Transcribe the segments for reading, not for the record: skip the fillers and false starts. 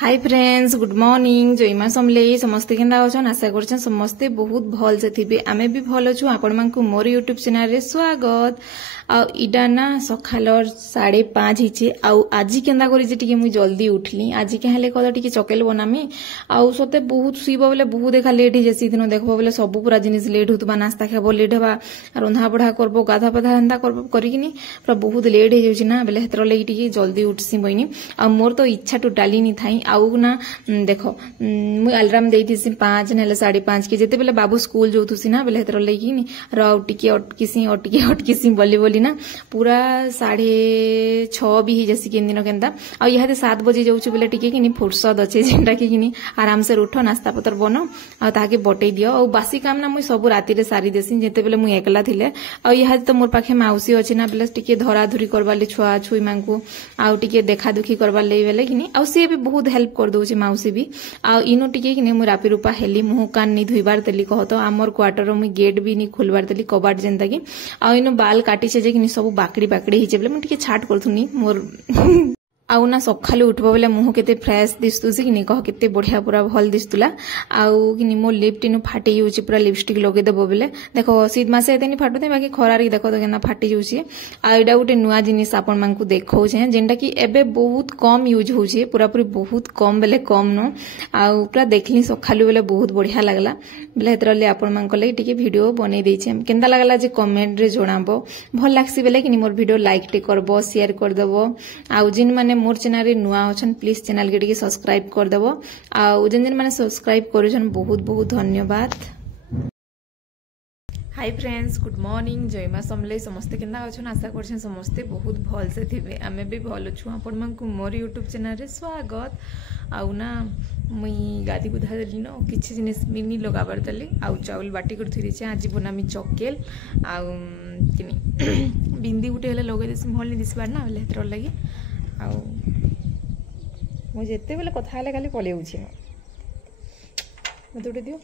हाय friends, good morning. जयमा समले समस्ते केंदा अछन। आशा करछन समस्ते बहुत भल से थिबे। आमे भी भल अछु। आपण मानकु मोर यूट्यूब चैनल रे स्वागत। आ इडा ना सखालर 5:30 हिचे। आ आज केंदा करी जे टिके मुई जल्दी उठली। आज के हेले कदा टिके चकेल बनामी। आ सते बहुत सुइबो बोले बहुत देखा लेट हि जेसी दिन देखबो बोले सब पूरा जिनिस लेट होतबा। नाश्ता खाबो लेट हबा, रंधा बढा करबो, गाधा पधा हंदा करबो करिकिनी पूरा बहुत लेट हे जाउछि ना। बेले हेतर लगी टिके जल्दी उठसी बइनी। आ मोर तो इच्छा टोटाली नि थाई। आउ ना देख मुझे अलार्म देती 5 ना 5:30 के जिते बेले बाबू स्कूल जाऊथुसी ना बेले हेतर लगी टिके अटकिसी बोली बोली ना पूरा 6:30 भी ही जैसी के दिन केंदा। आ इहादे 7 बजे जाउछु बेले टिके किनी फुर्सत अच्छे जेंटा कि किनी आराम से उठ नास्ता पतर बनो आ ताके बटै दियो। आ बासी काम ना मुई सब राती रे सारी देसी जेते बेले मुई एकला थिले। आ इहादे तो मोर पाखे माउसी अछि ना बेले टिके धरा धुरी करबा ले छुआ छुई मांगू आ टिके देखा दुखी करबा ले बेले किनी आ से भी बहुत हेल्प कर दउछि माउसी भी। आ इनो टिके किने मु रापी रूपा हेली मुह कान नि धुइबार तेली कहतो आमर क्वार्टर मु गेट भी नि खोलबार तेली कबाट जेंता कि आ इनो बाल काटी छे जे किनि सब बाकड़ी बाकड़ी हिचे बेले मु टिके छाट करथुनी मोर आउ ना सखालु उठबो बेले मुह केते फ्रेश दिस्तुसी किनि कह केते बढ़िया पूरा भल दिस्तुला। आउ किनि मो लिप टिनु फाटी जाउछि पूरा लिपस्टिक लगे देबो बेले देखो शीत मासे एतेनी फाटुते बाकी खरारी देखो तो केना फाटी जाउछि। आ एडा गुटे नुआ जिनिस आपन मानकु देखौ छे जेंटा कि एबे बहुत कम यूज होउछि पूरा पूरी बहुत कम बेले कम नो। आउ पूरा देखली सखालु बेले बहुत बढ़िया लागला बेले हेतरले आपन मानक लागि टिके वीडियो बनै दै छे। केनता लागला जे कमेंट रे जोणाबो भल लागसी बेले किनि मोर वीडियो लाइक टे करबो शेयर कर देबो। आउ जिन माने मोर चैनल रे नुआ अछन प्लीज चैनल के टिके सब्सक्राइब कर देबो। आ जिन जिन माने सब्सक्राइब करूछन बहुत बहुत धन्यवाद। Hi friends, good morning. जयमा समले समस्ते केंदा अछन। आशा करछन समस्ते बहुत भल से थिबे। आमे भी भल छु। आपण मानकु मोर यूट्यूब चैनल रे स्वागत। आउ ना मुई गादी गुधा देली न किछि जिनिस मिनी लगाबार देली। आउ चावल बाटी कर थि दिछे। आज बनामी चकेल आउ किनी बिंदी गुटे हेले लगे दिस भल नि दिसबार ना बेले हेतर लागि। आउ मु जेते बेले कथा हेले खाली पले उछि मते उठे दियो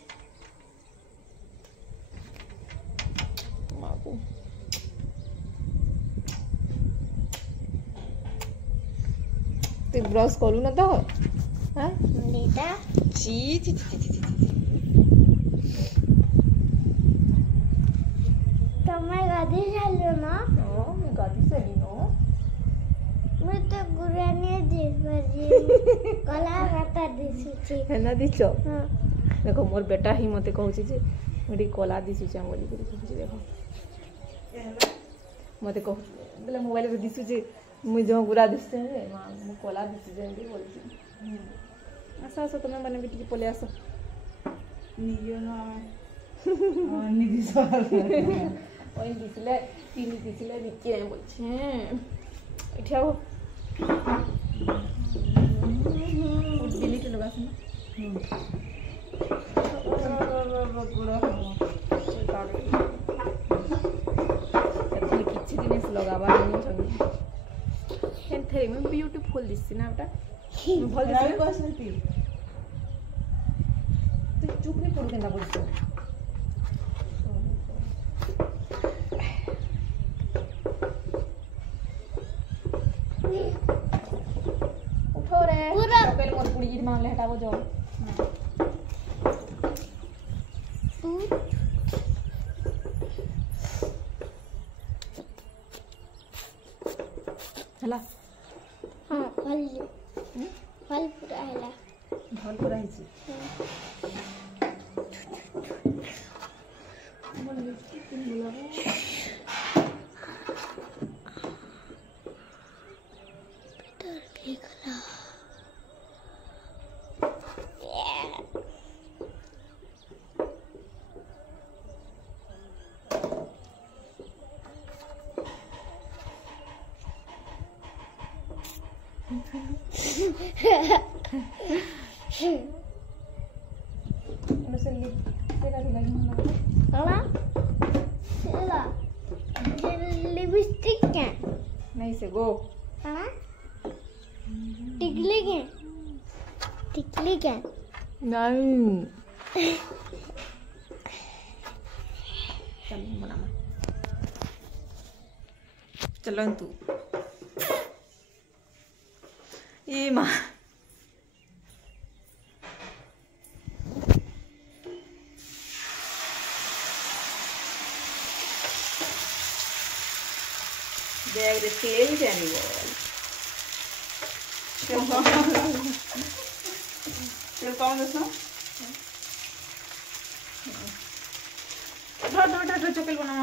माको। तू ब्रश करू न तो हां बेटा ची ची ची ची तमे गादी चलो ना। ओ मैं गादी चली नो मैं तो गुराने दिसबारी कला काटा दिसुची है ना दिचो। हां देखो मोर बेटा ही मते कहउची जे मोडी कला दिसुची बोली करी कहउची देखो मते कह बेले मोबाइल रे दिसुची मुई जो गुरा दिसते रे मां मु कला दिसु जे बोलची। आसा आसा तुम माने भी टिके पले आसो नियो ना नि दिसो ओइ दिसले तीन दिसले निके बोलछे इठा हो डिलीट लगा सुन किछि जिनिस लगाबा नहीं छन एंथे मैं ब्यूटीफुल दिसि ना बेटा भल दिसि कसनती तू चुप नहीं पड़ केंदा बोलछ। उठो रे चपेल मोर पुड़ी गिर मांग ले हटाबो जाओ हला। हां फल फल पूरा हला भल पूरा हिची मन लिपस्टिक पिन लगाबो बेटा देखला से लिप तेरा भी लगी ना कला चला ये लिपस्टिक क्या नहीं से गो कला टिकली क्या नहीं चल बना चलो तू ए माँ बैग रे तेल जानी बोल कौन दसो ढ चकल बना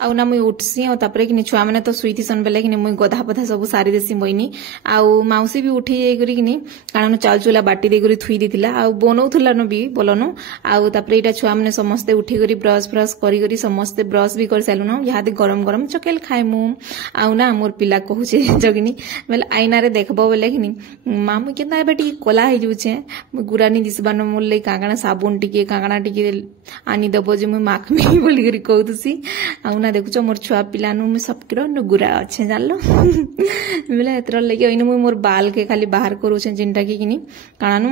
आउ ना मुई उठसी और तापरे कि छुआ मैंने तो सुई थीसन बेले कि मुई गधा पधा सब सारी देसी बइनी आउ माउसी भी उठी जाई करी कि कारण चाउल चूला बाटी दे करी थुई देतिला आउ बनौथुला न भी बोलनु आउ तापरे इटा छुआ मैंने समस्ते उठी करी ब्रश ब्रश करी करी समस्ते ब्रश भी कर सालुन यादे गरम गरम चकेल खाइमु आउ ना मोर पिला कहूचे जगिनी बेले आईना रे देखबो बेले कि मां मुई केना एबे टी कोला हे जुचे गुरानी दिसबान मोर ले कागणा साबुन टिके कागणा टिके आनी दबो जे मुई माखमी बोली करी कहउतसी आउ ना देखुच मोर छुआ पिलानु मुई सबकिरो नुगुरा अच्छे जानलो बेले एतर लगे ओइने मुई मोर बाल के खाली बाहर करूछे जिनटा कि किनी काणानु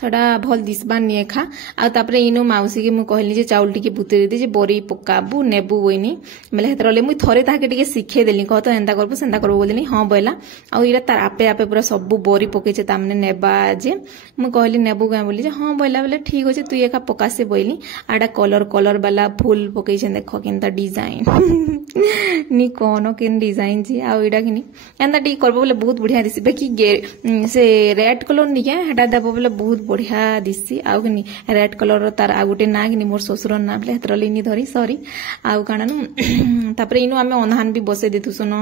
सडा भल दिसबान निए खा आ तापरे इनो माउसी के मु कहली जे चाउल टिके बुतरी दे जे बरी पकाबू नेबू बोइनी बेले हेतरले मुई थरे ताके टिके सिखे देली कह तो एंदा करबो सेंदा करबो बोलनी हां बोला आ इरा तार आपे आपे पूरा सब बरी पकेचे तामने नेबा जे मु कहली नेबू गाय बोली जे हां बोला बेले ठीक होचे तू एका पकासे बोइली आडा कलर कलर वाला फूल पकेचे देखो केनता डिजाइन नी कोनो केन डिजाइन जी आ इडा किनी एंदा टी करबो बोले बहुत बढ़िया दिसी बाकी से रेड कलर नि के हटा देबो बोले बहुत बढ़िया दिसी आउ कि रेड कलर तार आ गोटे ना कि मोर ससुर ना बोले हेतरले नि धरी सॉरी आउ काणानु तापरे इनु आमे अनहान भी बसे देथुसुन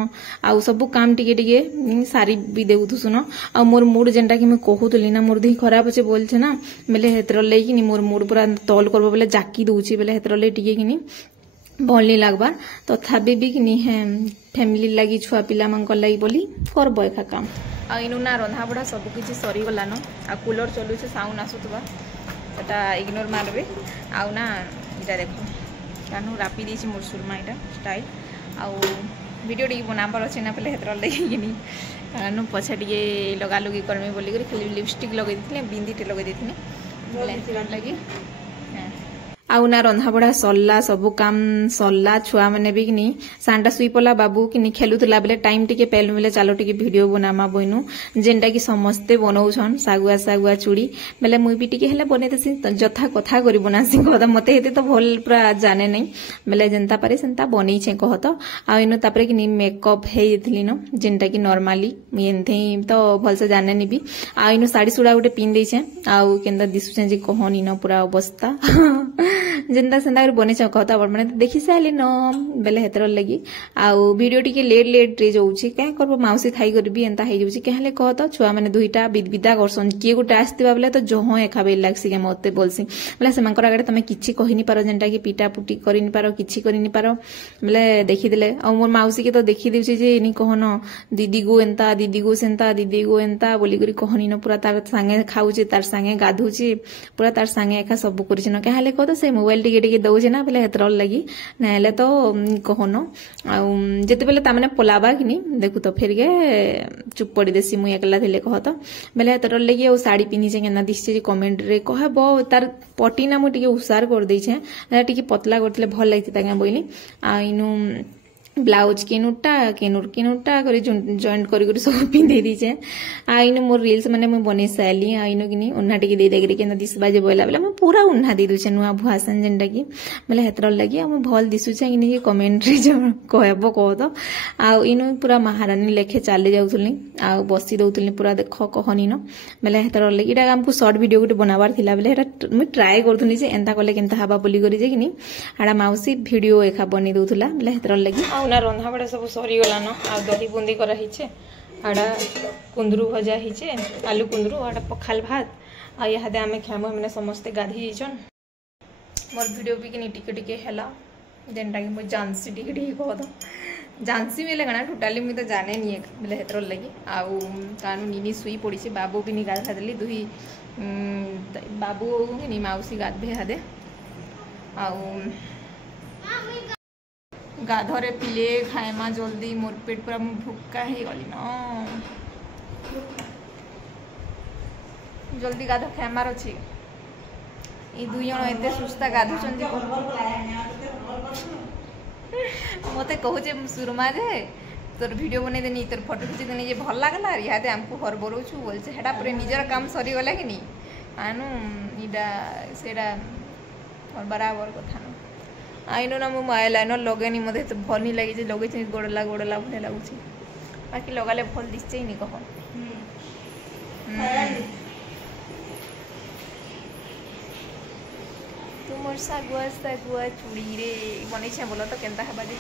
आउ सब काम टिके टिके सारी भी देउथुसुन आ मोर मूड जेंटा कि मैं कहूतली ना मोर देही खराब छे बोलछे ना बेले हेतरले कि मोर मूड पूरा तौल करबो बोले जाकी दउची बेले हेतरले टिके कि भल नहीं लगबार तथापि भी कि है फैमिली लगी छुआ पिला मन लगी बोली करबो एखा काम आ इनु ना रंधा बड़ा सब किछि सरी गलान आ कूलर चलु छे साउंड आसुतबा सेटा इग्नोर मारबे आउ ना इटा देखो कानु रापी दिछि मोर सुरमा इटा स्टाइल आउ वीडियो टी बनाबार अछि ना पले हेतर लगी किनी कानु पछा टिके लगा लगी करमे बोली करी खाली लिपस्टिक लगे दिथिले बिंदी टे लगे दिथिले बोले हेतर लगी आउ ना रंधा बड़ा सरला सब काम सरला छुआ मैंने भी कि सांडा सुई पला बाबू कि खेलुला बेले टाइम टिके पेलु बेले चलो टिके वीडियो बनामा बोइनु जेनटा कि समस्ते बनौछन सागुआ सागुआ चूड़ी बेले मुई भी टिके हेले बने देसी जथा कथा करी बनासी कहता मते हेते तो भल पूरा जाने नहीं बेले जेनता पारे सेनता बनै छे कहत आ इनो तापरे कि मेकअप हे दिथली न जेनटा कि नॉर्मली एनथे तो भल से जाने नहीं भी आ इनो साड़ी सुड़ा गोटे पिन दे छे आउ केंदा दिसु जे कहनी न पूरा अवस्था जेनता सेंदा बने कहता मैंने देखी सारे न बेले हेतर लगी आउ वीडियो टिके लेट लेट रे जाउची क्या करबो माउसी खाई करबी एंता हे जाउची कहले कहत छुआ माने दुईटा विदा करसन किए गोटे आस्तिबा बेले तो जह एखा बेल लागसी के मते बोलसी बेले सेमांकर आगे तमे किछि कहि नि पारो जेनटा कि पीटा पुटी करि नि पारो किछि करि नि पारो बेले देखि देले आ मोर माउसी के तो देखि देउची जे एनी कहन दीदी गो एंता दीदी गो सेंता दीदी गो एंता बोली करी कहनी न पूरा तार संगे खाउची तार संगे गाधुची पूरा तार संगे एका सब करिछि न कहले कहत से मोबाइल टिके टिके दउछे ना बेले हेतर लगी नाले तो कहनो आ जेते बेले तामने पलाबा किनी देखु तो फिर के चुप पड़ी देसी मुई एकला थिले कहत बेले हेतर लगी ओ साड़ी पिनी जे केना दिसचे जे कमेंट रे कहबो तार पटी ना मु टिके उसार कर दै छे ना टिके पतला करतले भल लागित तागा बोइली आ इनु ब्लाउज किनुटा करी जॉइंट करी सब पिंधे दीचे आ इनु मोर रील्स माने मैं बने साली आ इनु किनी उन्हा टिके दे देगरी केना दिस बाजे बोला बेला मैं पूरा उन्हा दे दुचे नुआ भुआसन जेंटा की बेले हेतर लगी आ मैं भल दिसुचे किनी के कमेंट रे जो कहबो कह दो आ इनु पूरा महारानी लेखे चले जाउथुलनी आ बसी दउथुलनी पूरा देखो कहनी न बेले हेतर लगी इटा हमको शॉर्ट वीडियो गुटे बनाबार थिला बेले एटा मैं ट्राई करथुनी जे एंता कले केनता हाबा बोली करी जे किनी आडा माउसी वीडियो एखा बनी दउथुला बेले हेतर लगी ना रंधा बड़ा सब सरी गलान आ दही बुंदी करा हिचे आड़ा कुंदरू भजा हिचे आलू कुंदरू आड़ा पखाल भात आ यादे आमे खामो हमने समस्ते गाधी जइछन मोर वीडियो भी किनी टिके टिके हैला जेनटा कि मो जानसी टिके टिके कहत जानसी मिले गना टोटली मुई तो जाने नहीं बेले हेतर लगी आउ कानु निनी सुई पड़ी छे बाबू भी निगाल खादली दुही बाबू नि माउसी गाद भे हादे आउ गाधरे पिले खाएमा जल्दी मोर पेट पूरा भुक्का हे गली न जल्दी गाध खाएमार अच्छी ये दुई जन एते सुस्ता गाधुचन मते कहूचे सुरमा जे तोर वीडियो बने देनी तोर फोटो खींचे देनी जे भल लागला इहाते हमको हर बरोछु बोलछे हेडा पूरे निजर काम सरी गला कि नी आनु इडा सेडा और बराबर कथा न आइनो ना मो आईलाइनर लगेनी मते तो भल नी लागि जे लगे छै गोडला भले लागुछि बाकी लगाले भल दिसछे नी कह तुमर सागुआ चूड़ी रे बनै छै बोलो तो केनता हबा जे